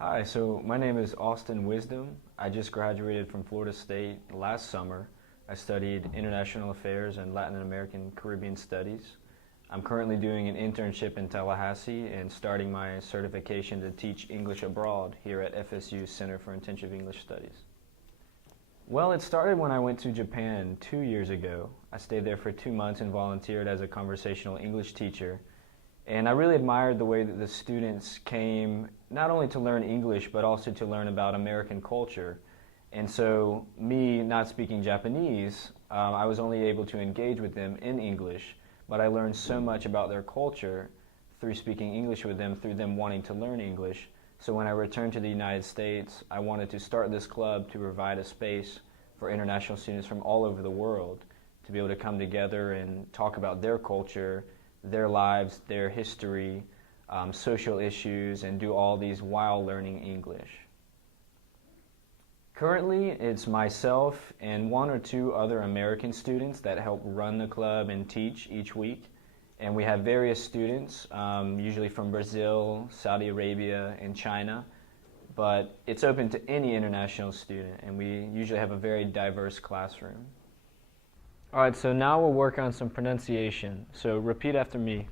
Hi, so my name is Austin Wisdom. I just graduated from Florida State last summer. I studied International Affairs and Latin American Caribbean Studies. I'm currently doing an internship in Tallahassee and starting my certification to teach English abroad here at FSU's Center for Intensive English Studies. Well, it started when I went to Japan 2 years ago. I stayed there for 2 months and volunteered as a conversational English teacher. And I really admired the way that the students came not only to learn English, but also to learn about American culture. And so me not speaking Japanese, I was only able to engage with them in English, but I learned so much about their culture through speaking English with them, through them wanting to learn English. So when I returned to the United States, I wanted to start this club to provide a space for international students from all over the world to be able to come together and talk about their culture, their lives, their history, social issues, and do all these while learning English. Currently, it's myself and one or two other American students that help run the club and teach each week. And we have various students, usually from Brazil, Saudi Arabia, and China. But it's open to any international student, and we usually have a very diverse classroom. All right, so now we'll work on some pronunciation. So repeat after me.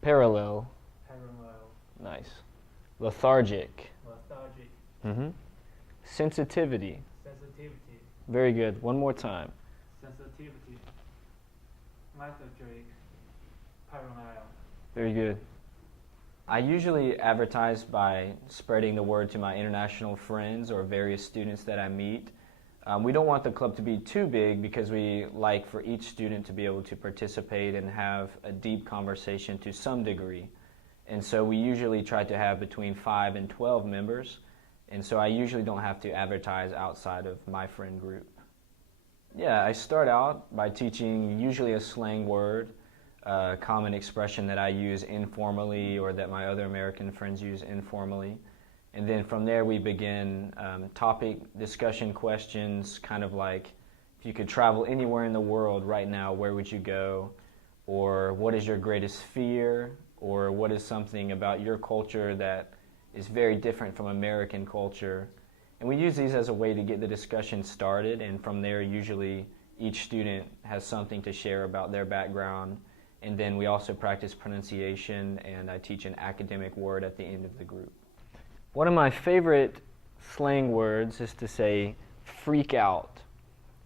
Parallel. Parallel. Nice. Lethargic. Lethargic. Mm-hmm. Sensitivity. Sensitivity. Very good. One more time. Sensitivity. Lethargic. Parallel. Very good. I usually advertise by spreading the word to my international friends or various students that I meet. We don't want the club to be too big because we like for each student to be able to participate and have a deep conversation to some degree. And so we usually try to have between 5 and 12 members. And so I usually don't have to advertise outside of my friend group. Yeah, I start out by teaching usually a slang word, a common expression that I use informally or that my other American friends use informally. And then from there we begin topic discussion questions, kind of like if you could travel anywhere in the world right now, where would you go? Or what is your greatest fear? Or what is something about your culture that is very different from American culture? And we use these as a way to get the discussion started, and from there usually each student has something to share about their background. And then we also practice pronunciation, and I teach an academic word at the end of the group. One of my favorite slang words is to say freak out,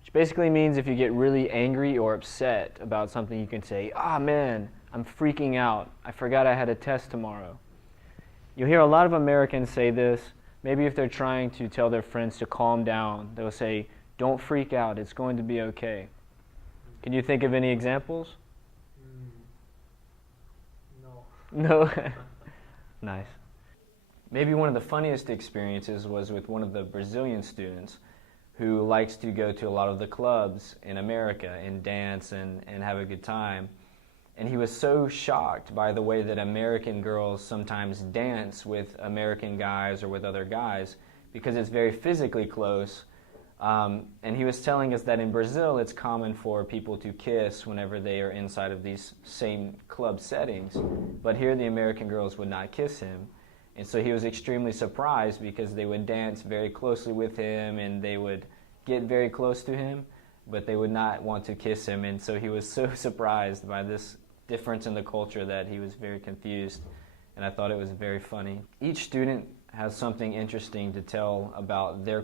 which basically means if you get really angry or upset about something, you can say, "Ah, man, I'm freaking out. I forgot I had a test tomorrow." You'll hear a lot of Americans say this. Maybe if they're trying to tell their friends to calm down, they'll say, "Don't freak out, it's going to be okay." Can you think of any examples? No. No? Nice. Maybe one of the funniest experiences was with one of the Brazilian students who likes to go to a lot of the clubs in America and dance and have a good time. And he was so shocked by the way that American girls sometimes dance with American guys or with other guys because it's very physically close. And he was telling us that in Brazil it's common for people to kiss whenever they are inside of these same club settings. But here the American girls would not kiss him. And so he was extremely surprised because they would dance very closely with him and they would get very close to him, but they would not want to kiss him. And so he was so surprised by this difference in the culture that he was very confused. And I thought it was very funny. Each student has something interesting to tell about their